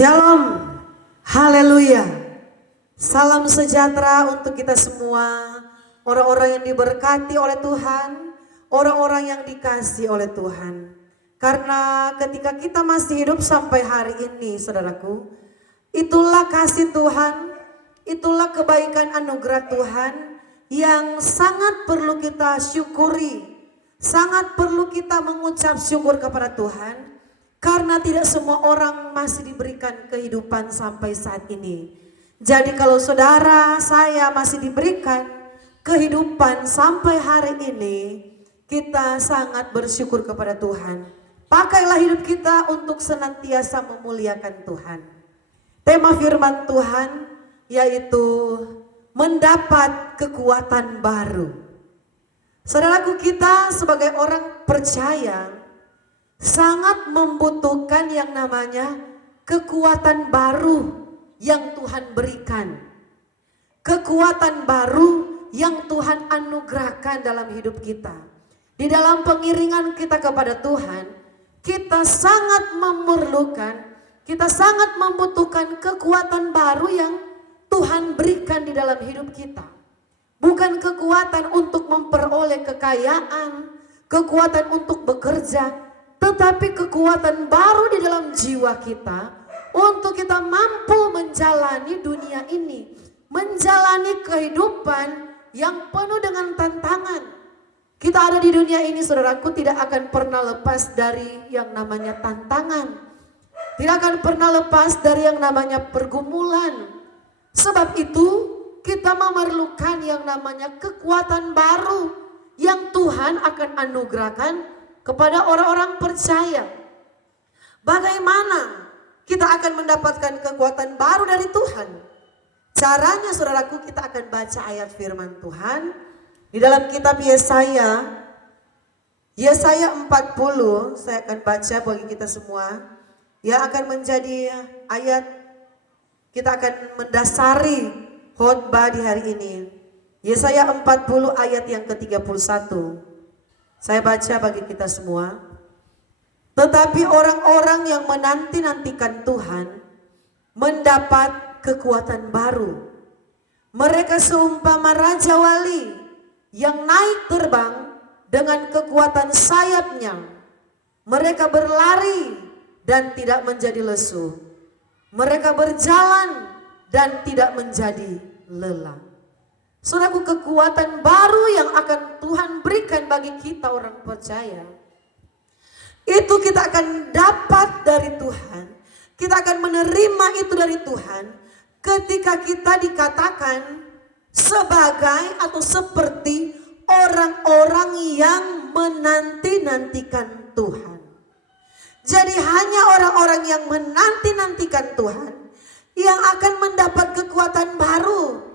Shalom, haleluya. Salam sejahtera untuk kita semua, orang-orang yang diberkati oleh Tuhan, orang-orang yang dikasihi oleh Tuhan. Karena ketika kita masih hidup sampai hari ini, saudaraku, itulah kasih Tuhan, itulah kebaikan anugerah Tuhan yang sangat perlu kita syukuri, sangat perlu kita mengucap syukur kepada Tuhan. Karena tidak semua orang masih diberikan kehidupan sampai saat ini. Jadi kalau saudara saya masih diberikan kehidupan sampai hari ini, kita sangat bersyukur kepada Tuhan. Pakailah hidup kita untuk senantiasa memuliakan Tuhan. Tema firman Tuhan yaitu mendapat kekuatan baru. Saudaraku, kita sebagai orang percaya sangat membutuhkan yang namanya kekuatan baru yang Tuhan berikan. Kekuatan baru yang Tuhan anugerahkan dalam hidup kita. Di dalam pengiringan kita kepada Tuhan, kita sangat memerlukan, kita sangat membutuhkan kekuatan baru yang Tuhan berikan di dalam hidup kita. Bukan kekuatan untuk memperoleh kekayaan, kekuatan untuk bekerja, tetapi kekuatan baru di dalam jiwa kita untuk kita mampu menjalani dunia ini, menjalani kehidupan yang penuh dengan tantangan. Kita ada di dunia ini, saudaraku, tidak akan pernah lepas dari yang namanya tantangan, tidak akan pernah lepas dari yang namanya pergumulan. Sebab itu kita memerlukan yang namanya kekuatan baru yang Tuhan akan anugerahkan kepada orang-orang percaya. Bagaimana kita akan mendapatkan kekuatan baru dari Tuhan? Caranya, saudaraku, kita akan baca ayat firman Tuhan di dalam kitab Yesaya 40. Saya akan baca bagi kita semua, yang akan menjadi ayat kita akan mendasari khotbah di hari ini. Yesaya 40 ayat yang ke-31. Saya baca bagi kita semua. Tetapi orang-orang yang menanti-nantikan Tuhan mendapat kekuatan baru. Mereka seumpama raja wali yang naik terbang dengan kekuatan sayapnya. Mereka berlari dan tidak menjadi lesu. Mereka berjalan dan tidak menjadi lelah. Saudaraku, kekuatan baru yang akan Tuhan berikan bagi kita orang percaya, itu kita akan dapat dari Tuhan. Kita akan menerima itu dari Tuhan ketika kita dikatakan sebagai atau seperti orang-orang yang menanti-nantikan Tuhan. Jadi hanya orang-orang yang menanti-nantikan Tuhan yang akan mendapat kekuatan baru.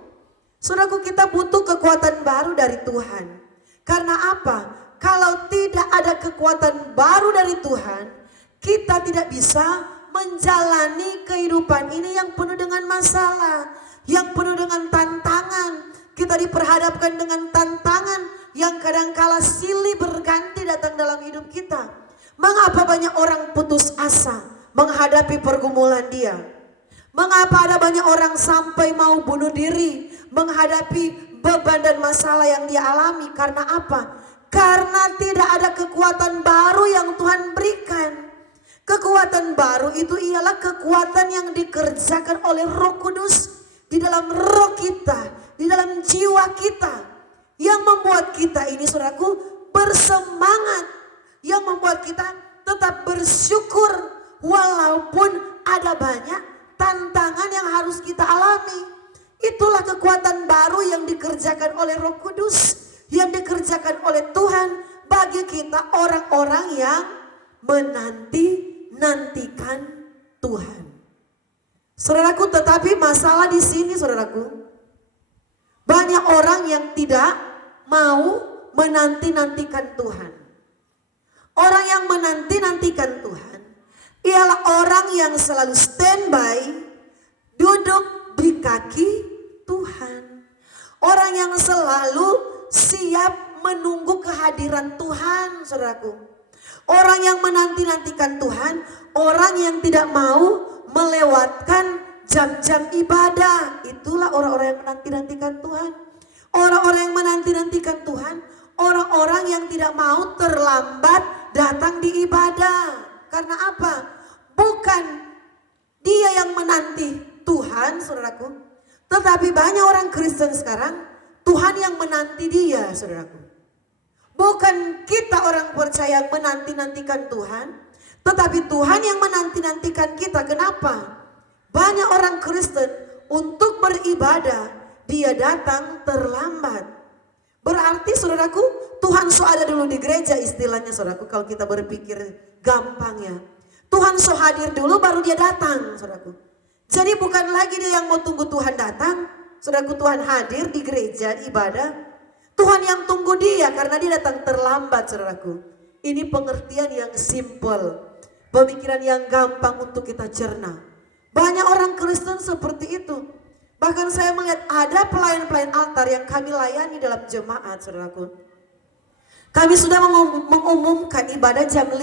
Saudaraku, kita butuh kekuatan baru dari Tuhan. Karena apa? Kalau tidak ada kekuatan baru dari Tuhan, kita tidak bisa menjalani kehidupan ini yang penuh dengan masalah, yang penuh dengan tantangan. Kita diperhadapkan dengan tantangan yang kadangkala silih berganti datang dalam hidup kita. Mengapa banyak orang putus asa menghadapi pergumulan dia? Mengapa ada banyak orang sampai mau bunuh diri menghadapi beban dan masalah yang dia alami? Karena apa? Karena tidak ada kekuatan baru yang Tuhan berikan. Kekuatan baru itu ialah kekuatan yang dikerjakan oleh Roh Kudus di dalam roh kita, di dalam jiwa kita, yang membuat kita ini, saudaraku, bersemangat, yang membuat kita tetap bersyukur walaupun ada banyak tantangan yang harus kita alami. Itulah kekuatan baru yang dikerjakan oleh Roh Kudus, yang dikerjakan oleh Tuhan bagi kita orang-orang yang menanti-nantikan Tuhan. Saudaraku, tetapi masalah di sini, saudaraku, banyak orang yang tidak mau menanti-nantikan Tuhan. Orang yang menanti-nantikan Tuhan ialah orang yang selalu standby, duduk di kaki Tuhan. Orang yang selalu siap menunggu kehadiran Tuhan, saudaraku. Orang yang menanti-nantikan Tuhan, orang yang tidak mau melewatkan jam-jam ibadah. Itulah orang-orang yang menanti-nantikan Tuhan. Orang-orang yang menanti-nantikan Tuhan, orang-orang yang tidak mau terlambat datang di ibadah. Karena apa? Bukan dia yang menanti Tuhan, saudaraku, tetapi banyak orang Kristen sekarang, Tuhan yang menanti dia, saudaraku. Bukan kita orang percaya yang menanti-nantikan Tuhan, tetapi Tuhan yang menanti-nantikan kita. Kenapa? Banyak orang Kristen untuk beribadah, dia datang terlambat. Berarti saudaraku, Tuhan so ada dulu di gereja istilahnya, saudaraku, kalau kita berpikir gampangnya. Tuhan so hadir dulu baru dia datang, saudaraku. Jadi bukan lagi dia yang mau tunggu Tuhan datang, saudaraku, Tuhan hadir di gereja ibadah. Tuhan yang tunggu dia karena dia datang terlambat, saudaraku. Ini pengertian yang simple, pemikiran yang gampang untuk kita cerna. Banyak orang Kristen seperti itu. Bahkan saya melihat ada pelayan-pelayan altar yang kami layani dalam jemaat, saudaraku. Kami sudah mengumumkan ibadah jam 5,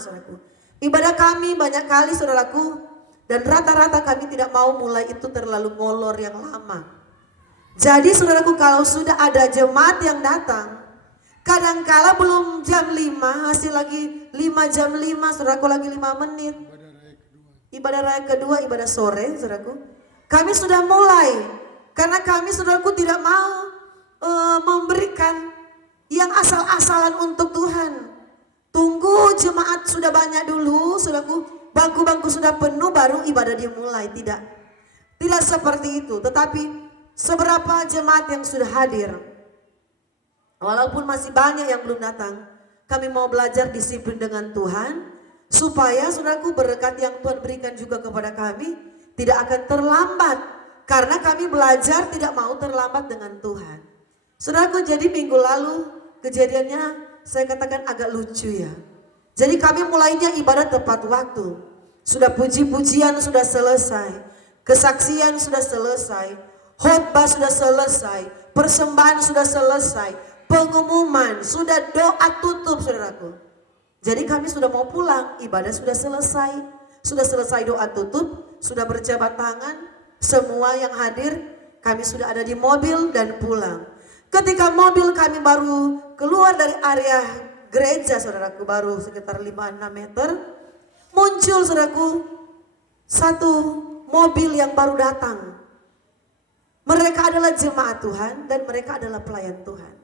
saudaraku. Ibadah kami banyak kali, saudaraku, dan rata-rata kami tidak mau mulai itu terlalu molor yang lama. Jadi saudaraku, kalau sudah ada jemaat yang datang, kadangkala belum jam 5, masih lagi 5 jam 5, saudaraku, lagi 5 menit. Ibadah raya kedua, ibadah sore, saudaraku. Kami sudah mulai, karena kami, saudaraku, tidak mau memberikan yang asal-asalan untuk Tuhan. Tunggu jemaat sudah banyak dulu, saudaraku, bangku-bangku sudah penuh baru ibadah dimulai. Tidak seperti itu. Tetapi seberapa jemaat yang sudah hadir, walaupun masih banyak yang belum datang, kami mau belajar disiplin dengan Tuhan, supaya saudaraku berkat yang Tuhan berikan juga kepada kami tidak akan terlambat. Karena kami belajar tidak mau terlambat dengan Tuhan. Saudaraku, jadi minggu lalu kejadiannya saya katakan agak lucu ya. Jadi kami mulainya ibadah tepat waktu. Sudah puji-pujian sudah selesai, kesaksian sudah selesai, khotbah sudah selesai, persembahan sudah selesai, pengumuman, sudah doa tutup, saudaraku. Jadi kami sudah mau pulang, ibadah sudah selesai doa tutup, sudah berjabat tangan, semua yang hadir, kami sudah ada di mobil dan pulang. Ketika mobil kami baru keluar dari area gereja, saudaraku, baru sekitar 5-6 meter, muncul, saudaraku, satu mobil yang baru datang. Mereka adalah jemaat Tuhan dan mereka adalah pelayan Tuhan.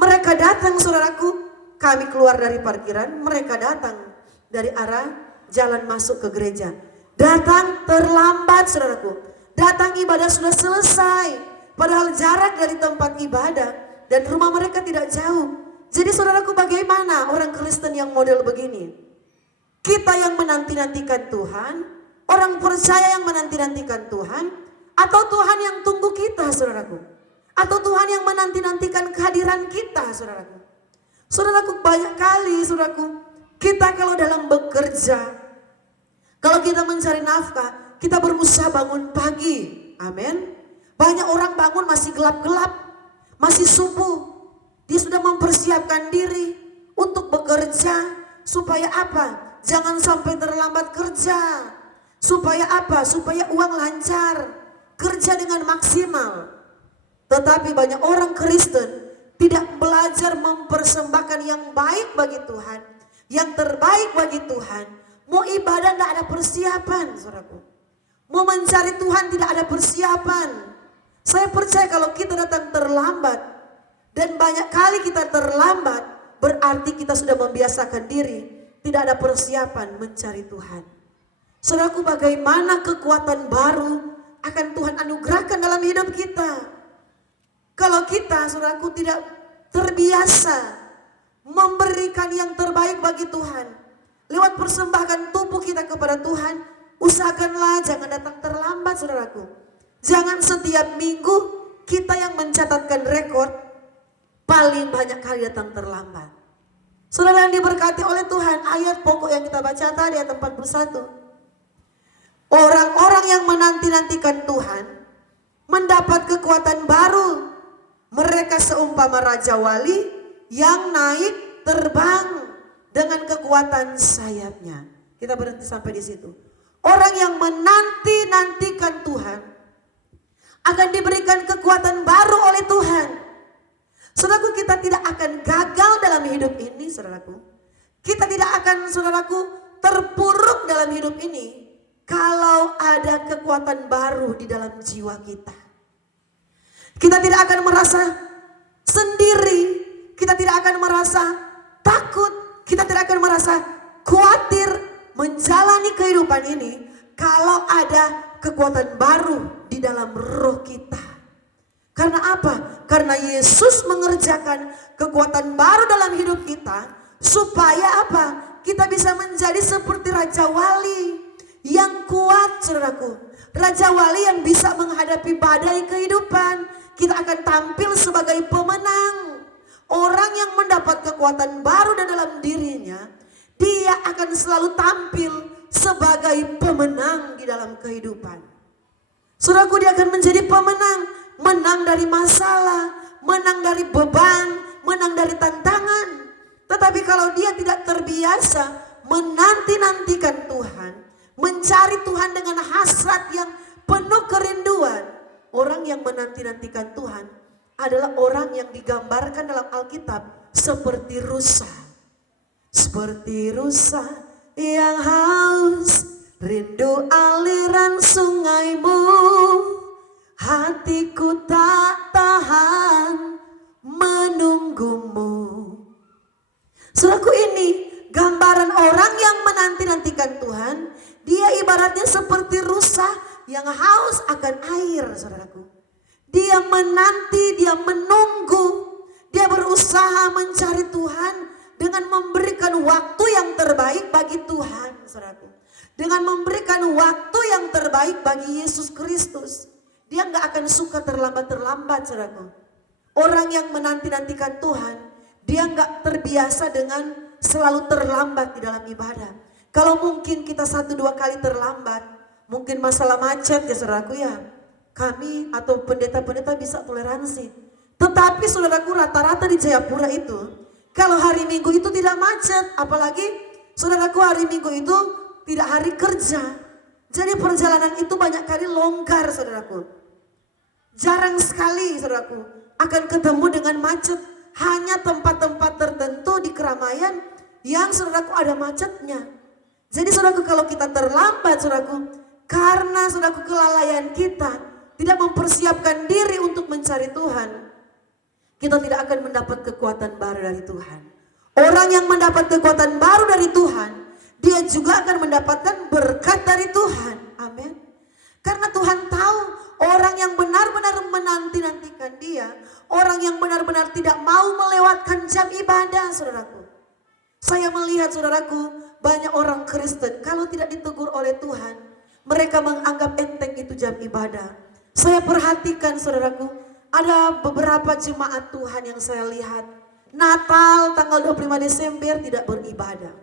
Mereka datang, saudaraku, kami keluar dari parkiran, mereka datang dari arah jalan masuk ke gereja. Datang terlambat, saudaraku. Datang ibadah sudah selesai. Padahal jarak dari tempat ibadah dan rumah mereka tidak jauh. Jadi saudaraku, bagaimana orang Kristen yang model begini? Kita yang menanti-nantikan Tuhan, orang percaya yang menanti-nantikan Tuhan, atau Tuhan yang tunggu kita, saudaraku? Atau Tuhan yang menanti-nantikan kehadiran kita, saudaraku? Saudaraku, banyak kali, saudaraku, kita kalau dalam bekerja, kalau kita mencari nafkah, kita berusaha bangun pagi, amin. Banyak orang bangun masih gelap-gelap, masih subuh. Dia sudah mempersiapkan diri untuk bekerja. Supaya apa? Jangan sampai terlambat kerja. Supaya apa? Supaya uang lancar. Kerja dengan maksimal. Tetapi banyak orang Kristen tidak belajar mempersembahkan yang baik bagi Tuhan. Yang terbaik bagi Tuhan. Mau ibadah tidak ada persiapan, saudaraku. Mau mencari Tuhan tidak ada persiapan. Saya percaya kalau kita datang terlambat, dan banyak kali kita terlambat, berarti kita sudah membiasakan diri, tidak ada persiapan mencari Tuhan. Saudaraku, bagaimana kekuatan baru akan Tuhan anugerahkan dalam hidup kita? Kalau kita, saudaraku, tidak terbiasa memberikan yang terbaik bagi Tuhan, lewat persembahkan tubuh kita kepada Tuhan, usahakanlah jangan datang terlambat, saudaraku. Jangan setiap minggu kita yang mencatatkan rekor paling banyak kali datang terlambat. Saudara yang diberkati oleh Tuhan, ayat pokok yang kita baca tadi ayat 41. Orang-orang yang menanti-nantikan Tuhan mendapat kekuatan baru. Mereka seumpama raja wali yang naik terbang dengan kekuatan sayapnya. Kita berhenti sampai di situ. Orang yang menanti-nantikan Tuhan akan diberikan kekuatan baru oleh Tuhan. Saudaraku, kita tidak akan gagal dalam hidup ini, saudaraku. Kita tidak akan, saudaraku, terpuruk dalam hidup ini kalau ada kekuatan baru di dalam jiwa kita. Kita tidak akan merasa sendiri, kita tidak akan merasa takut, kita tidak akan merasa khawatir menjalani kehidupan ini kalau ada kekuatan baru di dalam roh kita. Karena apa? Karena Yesus mengerjakan kekuatan baru dalam hidup kita supaya apa? Kita bisa menjadi seperti Raja Wali yang kuat, saudaraku. Raja Wali yang bisa menghadapi badai kehidupan. Kita akan tampil sebagai pemenang. Orang yang mendapat kekuatan baru dalam dirinya, dia akan selalu tampil sebagai pemenang di dalam kehidupan. Saudaraku, dia akan menjadi pemenang. Menang dari masalah, menang dari beban, menang dari tantangan. Tetapi kalau dia tidak terbiasa menanti-nantikan Tuhan, mencari Tuhan dengan hasrat yang penuh kerinduan, orang yang menanti-nantikan Tuhan adalah orang yang digambarkan dalam Alkitab seperti rusa. Seperti rusa yang haus, rindu aliran sungaimu, hatiku tak tahan menunggumu. Saudaraku, ini gambaran orang yang menanti-nantikan Tuhan. Dia ibaratnya seperti rusa yang haus akan air, saudaraku. Dia menanti, dia menunggu, dia berusaha mencari Tuhan dengan memberikan waktu yang terbaik bagi Tuhan, saudaraku. Dengan memberikan waktu yang terbaik bagi Yesus Kristus. Dia nggak akan suka terlambat-terlambat, saudaraku. Orang yang menanti-nantikan Tuhan, dia nggak terbiasa dengan selalu terlambat di dalam ibadah. Kalau mungkin kita 1-2 kali terlambat, mungkin masalah macet ya saudaraku ya. Kami atau pendeta-pendeta bisa toleransi. Tetapi saudaraku, rata-rata di Jayapura itu, kalau hari Minggu itu tidak macet. Apalagi saudaraku, hari Minggu itu tidak hari kerja. Jadi perjalanan itu banyak kali longgar, saudaraku. Jarang sekali, saudaraku, akan ketemu dengan macet. Hanya tempat-tempat tertentu di keramaian yang, saudaraku, ada macetnya. Jadi saudaraku, kalau kita terlambat, saudaraku, karena saudaraku kelalaian kita tidak mempersiapkan diri untuk mencari Tuhan, kita tidak akan mendapat kekuatan baru dari Tuhan. Orang yang mendapat kekuatan baru dari Tuhan, dia juga akan mendapatkan berkat dari Tuhan. Amin. Karena Tuhan tahu orang yang benar-benar menanti-nantikan dia, orang yang benar-benar tidak mau melewatkan jam ibadah, saudaraku. Saya melihat, saudaraku, banyak orang Kristen kalau tidak ditegur oleh Tuhan, mereka menganggap enteng itu jam ibadah. Saya perhatikan, saudaraku, ada beberapa jemaat Tuhan yang saya lihat Natal tanggal 25 Desember tidak beribadah.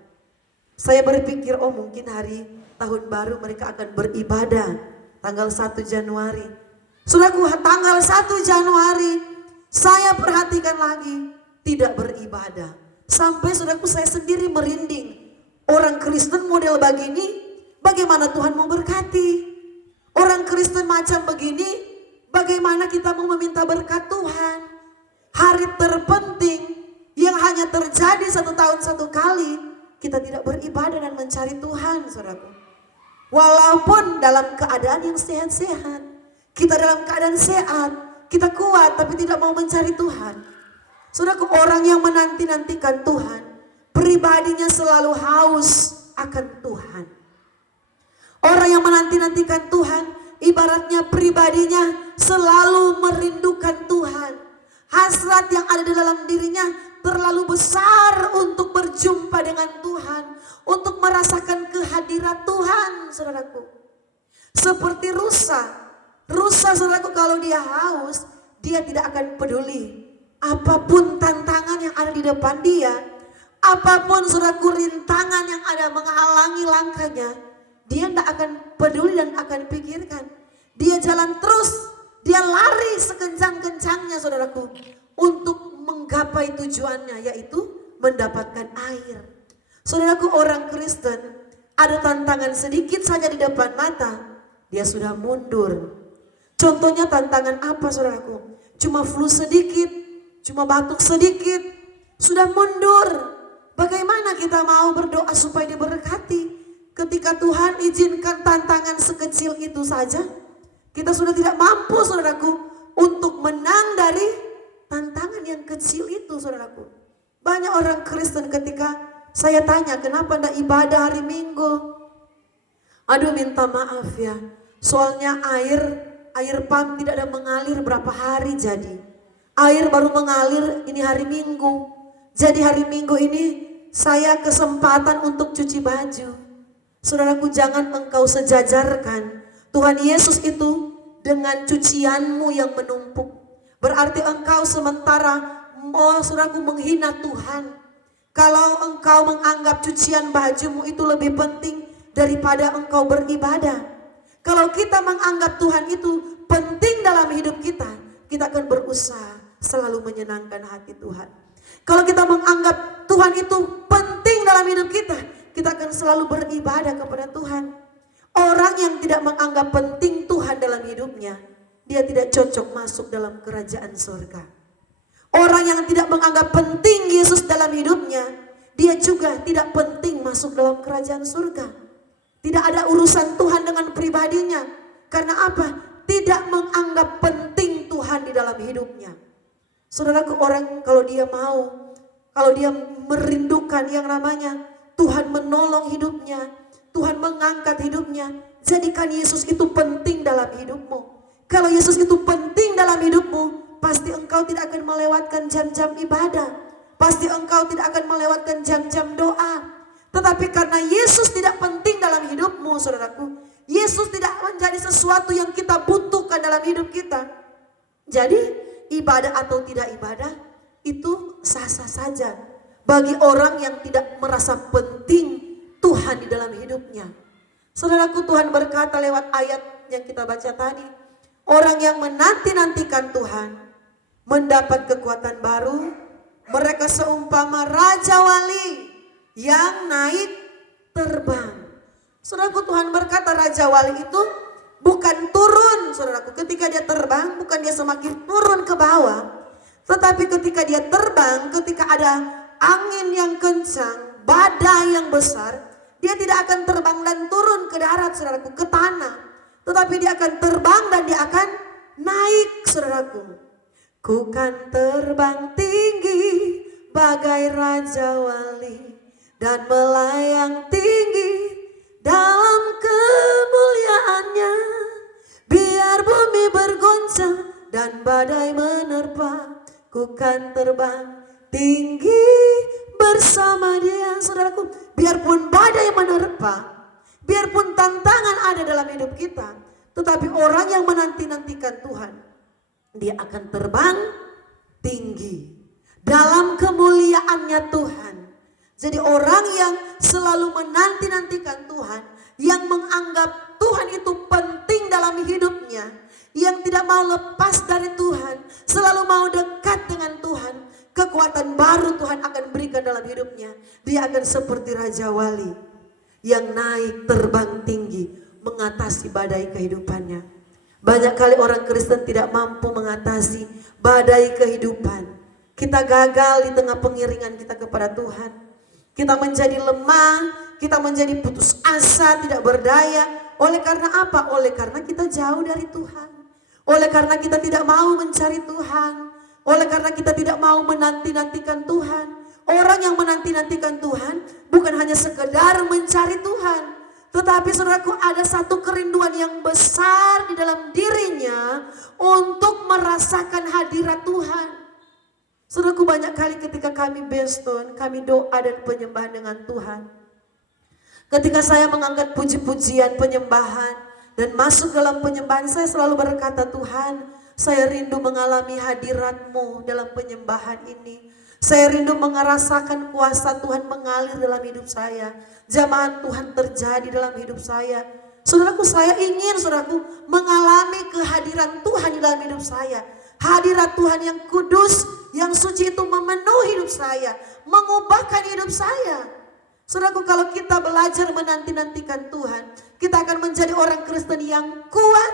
Saya berpikir, oh mungkin hari tahun baru mereka akan beribadah tanggal 1 Januari. Saudaraku, tanggal 1 Januari saya perhatikan lagi tidak beribadah. Sampai saudaraku, saya sendiri merinding. Orang Kristen model begini, bagaimana Tuhan mau berkati? Orang Kristen macam begini, bagaimana kita mau meminta berkat Tuhan? Hari terpenting yang hanya terjadi 1 tahun 1 kali, kita tidak beribadah dan mencari Tuhan, saudaraku. Walaupun dalam keadaan yang sehat-sehat, kita dalam keadaan sehat, kita kuat, tapi tidak mau mencari Tuhan. Saudaraku, orang yang menanti-nantikan Tuhan, pribadinya selalu haus akan Tuhan. Orang yang menanti-nantikan Tuhan, ibaratnya pribadinya selalu merindukan Tuhan. Hasrat yang ada di dalam dirinya terlalu besar untuk berjumpa dengan Tuhan, untuk merasakan kehadiran Tuhan, saudaraku. Seperti rusa. Rusa, saudaraku, kalau dia haus, dia tidak akan peduli. Apapun tantangan yang ada di depan dia, apapun, saudaraku, rintangan yang ada menghalangi langkahnya, dia tidak akan peduli dan akan pikirkan. Dia jalan terus, dia lari sekencang-kencangnya, saudaraku, untuk menggapai tujuannya, yaitu mendapatkan air. Saudaraku, orang Kristen Ada tantangan sedikit saja di depan mata, dia sudah mundur. Contohnya tantangan apa saudaraku? Cuma flu sedikit, cuma batuk sedikit, sudah mundur. Bagaimana kita mau berdoa supaya diberkati ketika Tuhan izinkan tantangan sekecil itu saja? Kita sudah tidak mampu saudaraku untuk menang dari tantangan yang kecil itu saudaraku. Banyak orang Kristen ketika saya tanya kenapa tidak ibadah hari Minggu. Aduh minta maaf ya, soalnya air pump tidak ada mengalir berapa hari jadi. Air baru mengalir ini hari Minggu. Jadi hari Minggu ini saya kesempatan untuk cuci baju. Saudaraku, jangan engkau sejajarkan Tuhan Yesus itu dengan cucianmu yang menumpuk. Berarti engkau sementara saudaraku menghina Tuhan. Kalau engkau menganggap cucian bajumu itu lebih penting daripada engkau beribadah. Kalau kita menganggap Tuhan itu penting dalam hidup kita, kita akan berusaha selalu menyenangkan hati Tuhan. Kalau kita menganggap Tuhan itu penting dalam hidup kita, kita akan selalu beribadah kepada Tuhan. Orang yang tidak menganggap penting Tuhan dalam hidupnya, dia tidak cocok masuk dalam kerajaan surga. Orang yang tidak menganggap penting Yesus dalam hidupnya, dia juga tidak penting masuk dalam kerajaan surga. Tidak ada urusan Tuhan dengan pribadinya. Karena apa? Tidak menganggap penting Tuhan di dalam hidupnya. Saudaraku, orang kalau dia merindukan yang namanya Tuhan menolong hidupnya, Tuhan mengangkat hidupnya, jadikan Yesus itu penting dalam hidupmu. Kalau Yesus itu penting dalam hidupmu, pasti engkau tidak akan melewatkan jam-jam ibadah. Pasti engkau tidak akan melewatkan jam-jam doa. Tetapi karena Yesus tidak penting dalam hidupmu saudaraku, Yesus tidak menjadi sesuatu yang kita butuhkan dalam hidup kita. Jadi ibadah atau tidak ibadah itu sah-sah saja bagi orang yang tidak merasa penting Tuhan di dalam hidupnya. Saudaraku, Tuhan berkata lewat ayat yang kita baca tadi, orang yang menanti-nantikan Tuhan mendapat kekuatan baru, mereka seumpama raja wali yang naik terbang. Saudaraku, Tuhan berkata raja wali itu bukan turun saudaraku. Ketika dia terbang bukan dia semakin turun ke bawah. Tetapi ketika dia terbang, ketika ada angin yang kencang, badai yang besar, dia tidak akan terbang dan turun ke darat saudaraku, ke tanah. Tetapi dia akan terbang dan dia akan naik saudaraku. Ku kan terbang tinggi bagai raja wali dan melayang tinggi dalam kemuliaannya. Biar bumi bergoncang dan badai menerpa, ku kan terbang tinggi bersama dia. Saudaraku, biarpun badai menerpa, biarpun tantangan ada dalam hidup kita, tetapi orang yang menanti-nantikan Tuhan, dia akan terbang tinggi dalam kemuliaannya Tuhan. Jadi orang yang selalu menanti-nantikan Tuhan, yang menganggap Tuhan itu penting dalam hidupnya, yang tidak mau lepas dari Tuhan, selalu mau dekat dengan Tuhan, kekuatan baru Tuhan akan berikan dalam hidupnya. Dia akan seperti raja wali yang naik terbang tinggi mengatasi badai kehidupannya. Banyak kali orang Kristen tidak mampu mengatasi badai kehidupan. Kita gagal di tengah pengiringan kita kepada Tuhan. Kita menjadi lemah, kita menjadi putus asa, tidak berdaya. Oleh karena apa? Oleh karena kita jauh dari Tuhan. Oleh karena kita tidak mau mencari Tuhan. Oleh karena kita tidak mau menanti-nantikan Tuhan. Orang yang menanti-nantikan Tuhan bukan hanya sekedar mencari Tuhan, tetapi saudaraku, ada satu kerinduan yang besar di dalam dirinya untuk merasakan hadirat Tuhan. Saudaraku, banyak kali ketika kami Beston, kami doa dan penyembahan dengan Tuhan. Ketika saya mengangkat puji-pujian penyembahan dan masuk dalam penyembahan, saya selalu berkata, Tuhan, saya rindu mengalami hadirat-Mu dalam penyembahan ini. Saya rindu merasakan kuasa Tuhan mengalir dalam hidup saya. Jamahan Tuhan terjadi dalam hidup saya. Saudaraku, saya ingin saudaraku mengalami kehadiran Tuhan di dalam hidup saya. Hadirat Tuhan yang kudus, yang suci itu memenuhi hidup saya, mengubahkan hidup saya. Saudaraku, kalau kita belajar menanti-nantikan Tuhan, kita akan menjadi orang Kristen yang kuat.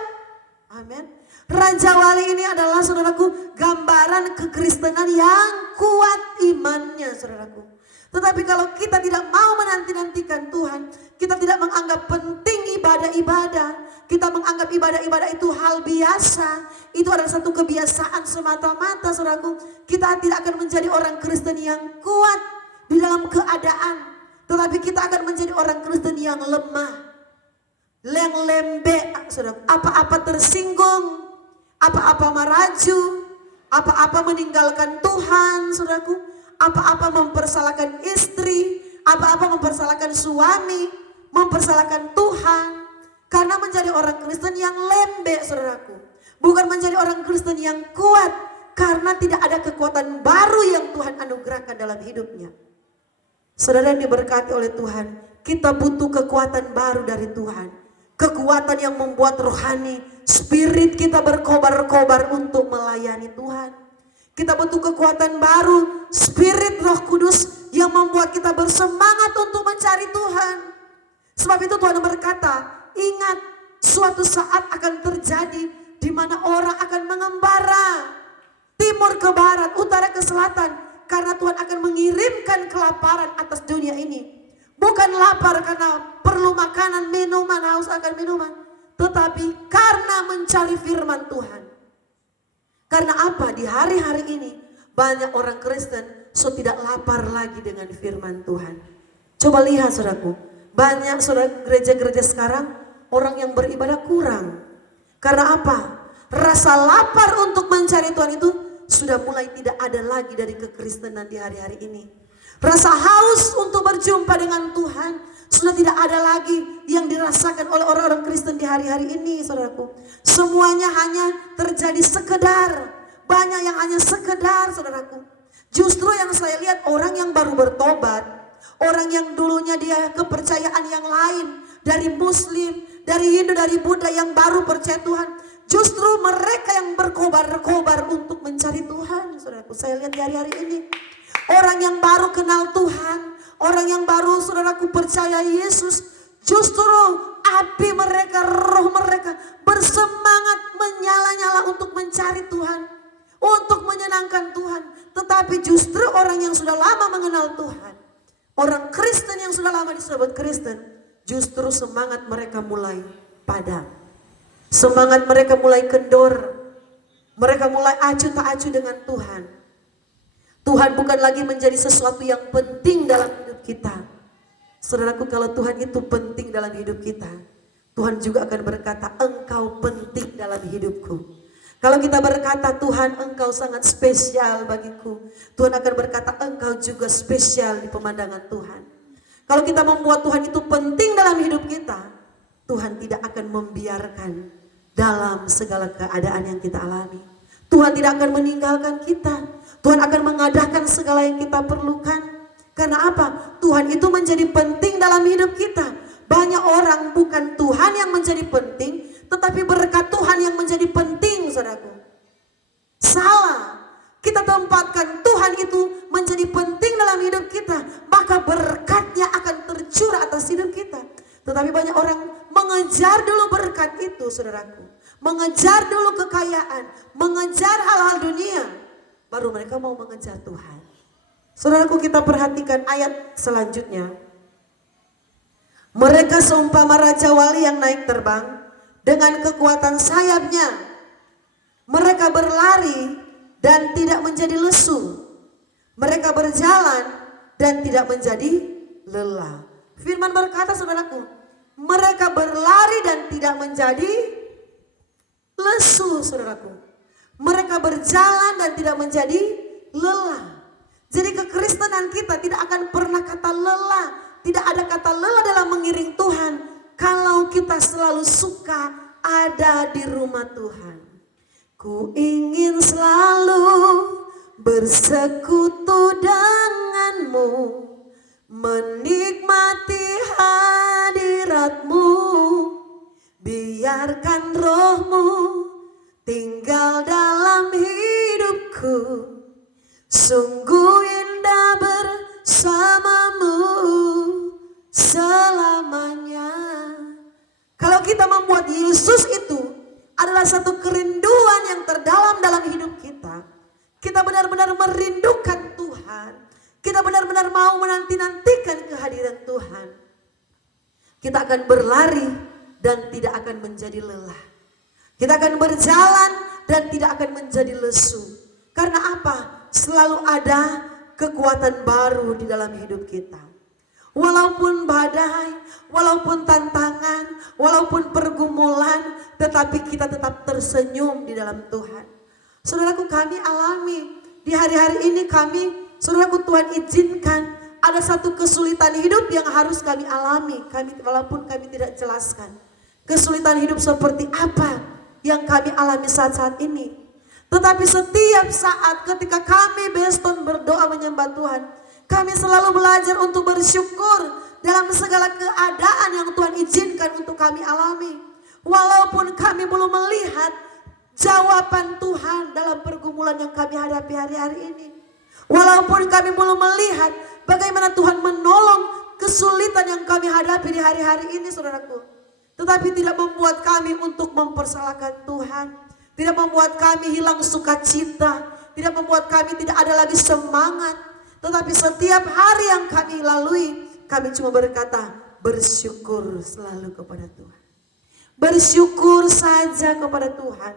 Amin. Raja Wali ini adalah, saudaraku, gambaran kekristenan yang kuat imannya, saudaraku. Tetapi kalau kita tidak mau menanti-nantikan Tuhan, kita tidak menganggap penting ibadah-ibadah, kita menganggap ibadah-ibadah itu hal biasa, itu adalah satu kebiasaan semata-mata, saudaraku, kita tidak akan menjadi orang Kristen yang kuat di dalam keadaan. Tetapi kita akan menjadi orang Kristen yang lemah, yang lembek, saudara. Apa-apa tersinggung, apa-apa meraju, apa-apa meninggalkan Tuhan, saudaraku. Apa-apa mempersalahkan istri, apa-apa mempersalahkan suami, mempersalahkan Tuhan. Karena menjadi orang Kristen yang lembek, saudaraku. Bukan menjadi orang Kristen yang kuat, karena tidak ada kekuatan baru yang Tuhan anugerahkan dalam hidupnya. Saudara yang diberkati oleh Tuhan, kita butuh kekuatan baru dari Tuhan. Kekuatan yang membuat rohani, spirit kita berkobar-kobar untuk melayani Tuhan. Kita butuh kekuatan baru, spirit Roh Kudus yang membuat kita bersemangat untuk mencari Tuhan. Sebab itu Tuhan berkata, ingat suatu saat akan terjadi di mana orang akan mengembara timur ke barat, utara ke selatan. Karena Tuhan akan mengirimkan kelaparan atas dunia ini. Bukan lapar karena perlu makanan, minuman, haus akan minuman. Tetapi karena mencari firman Tuhan. Karena apa? Di hari-hari ini banyak orang Kristen tidak lapar lagi dengan firman Tuhan. Coba lihat, saudaraku. Banyak saudara gereja-gereja sekarang orang yang beribadah kurang. Karena apa? Rasa lapar untuk mencari Tuhan itu sudah mulai tidak ada lagi dari kekristenan di hari-hari ini. Rasa haus untuk berjumpa dengan Tuhan sudah tidak ada lagi yang dirasakan oleh orang-orang Kristen di hari-hari ini, saudaraku. Semuanya hanya terjadi sekedar. Banyak yang hanya sekedar, saudaraku. Justru yang saya lihat orang yang baru bertobat, orang yang dulunya dia kepercayaan yang lain, dari Muslim, dari Hindu, dari Buddha yang baru percaya Tuhan. Justru mereka yang berkobar-kobar untuk mencari Tuhan, saudaraku. Saya lihat di hari-hari ini. Orang yang baru kenal Tuhan, orang yang baru, saudaraku, percaya Yesus. Justru api mereka, roh mereka bersemangat menyala-nyala untuk mencari Tuhan. Untuk menyenangkan Tuhan. Tetapi justru orang yang sudah lama mengenal Tuhan, orang Kristen yang sudah lama disebut Kristen, justru semangat mereka mulai padam. Semangat mereka mulai kendor. Mereka mulai acuh tak acuh dengan Tuhan. Tuhan bukan lagi menjadi sesuatu yang penting dalam hidup kita. Saudaraku, kalau Tuhan itu penting dalam hidup kita, Tuhan juga akan berkata, engkau penting dalam hidupku. Kalau kita berkata, Tuhan engkau sangat spesial bagiku, Tuhan akan berkata, engkau juga spesial di pemandangan Tuhan. Kalau kita membuat Tuhan itu penting dalam hidup kita, Tuhan tidak akan membiarkan dalam segala keadaan yang kita alami. Tuhan tidak akan meninggalkan kita. Tuhan akan mengadakan segala yang kita perlukan. Karena apa? Tuhan itu menjadi penting dalam hidup kita. Banyak orang bukan Tuhan yang menjadi penting, tetapi berkat Tuhan yang menjadi penting, saudaraku. Salah. Kita tempatkan Tuhan itu menjadi penting dalam hidup kita, maka berkatnya akan tercurah atas hidup kita. Tetapi banyak orang mengejar dulu berkat itu, saudaraku. Mengejar dulu kekayaan, mengejar hal-hal dunia, baru mereka mau mengejar Tuhan. Saudaraku, kita perhatikan ayat selanjutnya. Mereka seumpama raja wali yang naik terbang dengan kekuatan sayapnya. Mereka berlari dan tidak menjadi lesu. Mereka berjalan dan tidak menjadi lelah. Firman berkata, saudaraku, mereka berlari dan tidak menjadi lesu, saudaraku. Mereka berjalan dan tidak menjadi lelah. Jadi kekristenan kita tidak akan pernah kata lelah. Tidak ada kata lelah dalam mengiring Tuhan. Kalau kita selalu suka ada di rumah Tuhan. Ku ingin selalu bersekutu denganmu, menikmati hadiratmu, biarkan rohmu tinggal dalam hidupku, sungguh indah bersamamu. selamanya. Kalau kita membuat Yesus itu adalah satu kerinduan yang terdalam dalam hidup kita, kita benar-benar merindukan Tuhan, kita benar-benar mau menanti-nantikan kehadiran Tuhan, kita akan berlari dan tidak akan menjadi lelah. Kita akan berjalan dan tidak akan menjadi lesu. Karena apa? Selalu ada kekuatan baru di dalam hidup kita. Walaupun badai, walaupun tantangan, walaupun pergumulan, tetapi kita tetap tersenyum di dalam Tuhan. Saudaraku, kami alami di hari-hari ini saudaraku, Tuhan izinkan ada satu kesulitan hidup yang harus kami alami. Walaupun kami tidak jelaskan kesulitan hidup seperti apa yang kami alami saat-saat ini. Tetapi setiap saat ketika kami Beston berdoa menyembah Tuhan, kami selalu belajar untuk bersyukur dalam segala keadaan yang Tuhan izinkan untuk kami alami. Walaupun kami belum melihat jawaban Tuhan dalam pergumulan yang kami hadapi hari-hari ini. Walaupun kami belum melihat bagaimana Tuhan menolong kesulitan yang kami hadapi di hari-hari ini, saudaraku. Tetapi tidak membuat kami untuk mempersalahkan Tuhan. Tidak membuat kami hilang sukacita. Tidak membuat kami tidak ada lagi semangat. Tetapi setiap hari yang kami lalui, kami cuma berkata, bersyukur selalu kepada Tuhan. Bersyukur saja kepada Tuhan.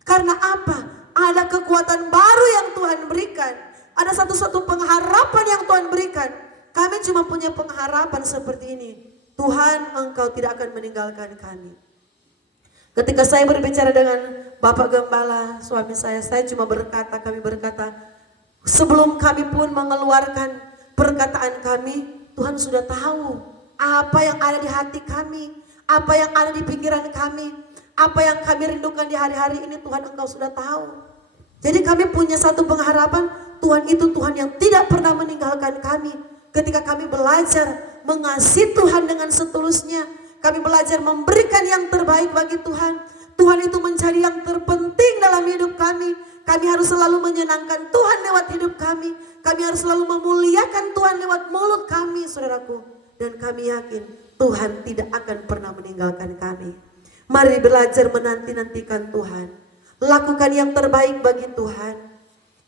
Karena apa? Ada kekuatan baru yang Tuhan berikan. Ada satu-satu pengharapan yang Tuhan berikan. Kami cuma punya pengharapan seperti ini. Tuhan, Engkau tidak akan meninggalkan kami. Ketika saya berbicara dengan Bapak Gembala, suami saya cuma berkata, kami berkata, sebelum kami pun mengeluarkan perkataan kami, Tuhan sudah tahu apa yang ada di hati kami, apa yang ada di pikiran kami, apa yang kami rindukan di hari-hari ini. Tuhan, Engkau sudah tahu. Jadi kami punya satu pengharapan, Tuhan itu Tuhan yang tidak pernah meninggalkan kami. Ketika kami belajar mengasihi Tuhan dengan setulusnya, kami belajar memberikan yang terbaik bagi Tuhan, Tuhan itu menjadi yang terpenting dalam hidup kami. Kami harus selalu menyenangkan Tuhan lewat hidup kami. Kami harus selalu memuliakan Tuhan lewat mulut kami, saudaraku. Dan kami yakin Tuhan tidak akan pernah meninggalkan kami. Mari belajar menanti-nantikan Tuhan. Lakukan yang terbaik bagi Tuhan.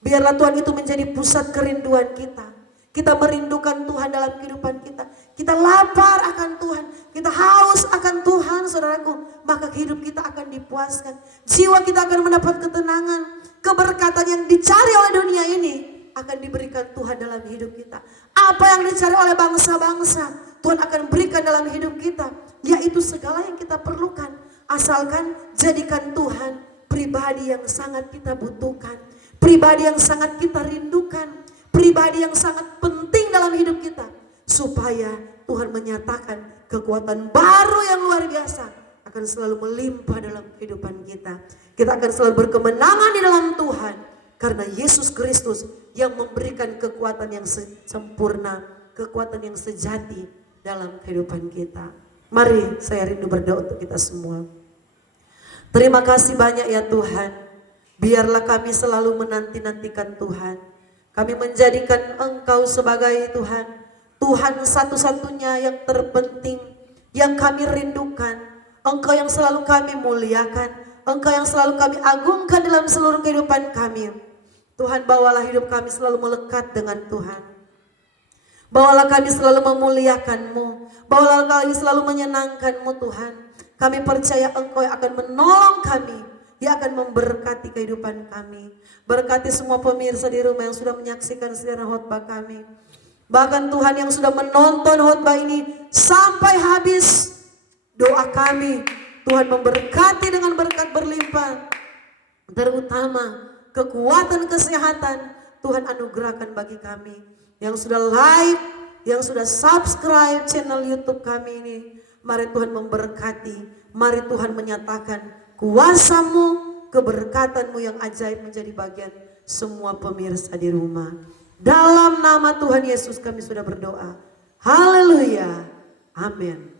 Biarlah Tuhan itu menjadi pusat kerinduan kita. Kita merindukan Tuhan dalam kehidupan kita. Kita lapar akan Tuhan. Kita haus akan Tuhan, saudaraku. Maka hidup kita akan dipuaskan. Jiwa kita akan mendapat ketenangan. Keberkatan yang dicari oleh dunia ini akan diberikan Tuhan dalam hidup kita. Apa yang dicari oleh bangsa-bangsa, Tuhan akan berikan dalam hidup kita. Yaitu segala yang kita perlukan. Asalkan jadikan Tuhan pribadi yang sangat kita butuhkan. Pribadi yang sangat kita rindukan. Pribadi yang sangat penting dalam hidup kita. Supaya Tuhan menyatakan kekuatan baru yang luar biasa akan selalu melimpah dalam kehidupan kita. Kita akan selalu berkemenangan di dalam Tuhan. Karena Yesus Kristus yang memberikan kekuatan yang sempurna. Kekuatan yang sejati dalam kehidupan kita. Mari saya rindu berdoa untuk kita semua. Terima kasih banyak ya Tuhan. Biarlah kami selalu menanti-nantikan Tuhan. Kami menjadikan Engkau sebagai Tuhan. Tuhan satu-satunya yang terpenting. Yang kami rindukan. Engkau yang selalu kami muliakan. Engkau yang selalu kami agungkan dalam seluruh kehidupan kami. Tuhan, bawalah hidup kami selalu melekat dengan Tuhan. Bawalah kami selalu memuliakan-Mu. Bawalah kami selalu menyenangkan-Mu Tuhan. Kami percaya Engkau yang akan menolong kami. Dia akan memberkati kehidupan kami. Berkati semua pemirsa di rumah yang sudah menyaksikan siaran khotbah kami. Bahkan Tuhan yang sudah menonton khotbah ini sampai habis. Doa kami, Tuhan memberkati dengan berkat berlimpah. Terutama kekuatan kesehatan Tuhan anugerahkan bagi kami. Yang sudah like, yang sudah subscribe channel YouTube kami ini. Mari Tuhan memberkati. Mari Tuhan menyatakan kuasa-Mu, keberkatan-Mu yang ajaib menjadi bagian semua pemirsa di rumah. Dalam nama Tuhan Yesus kami sudah berdoa. Haleluya. Amin.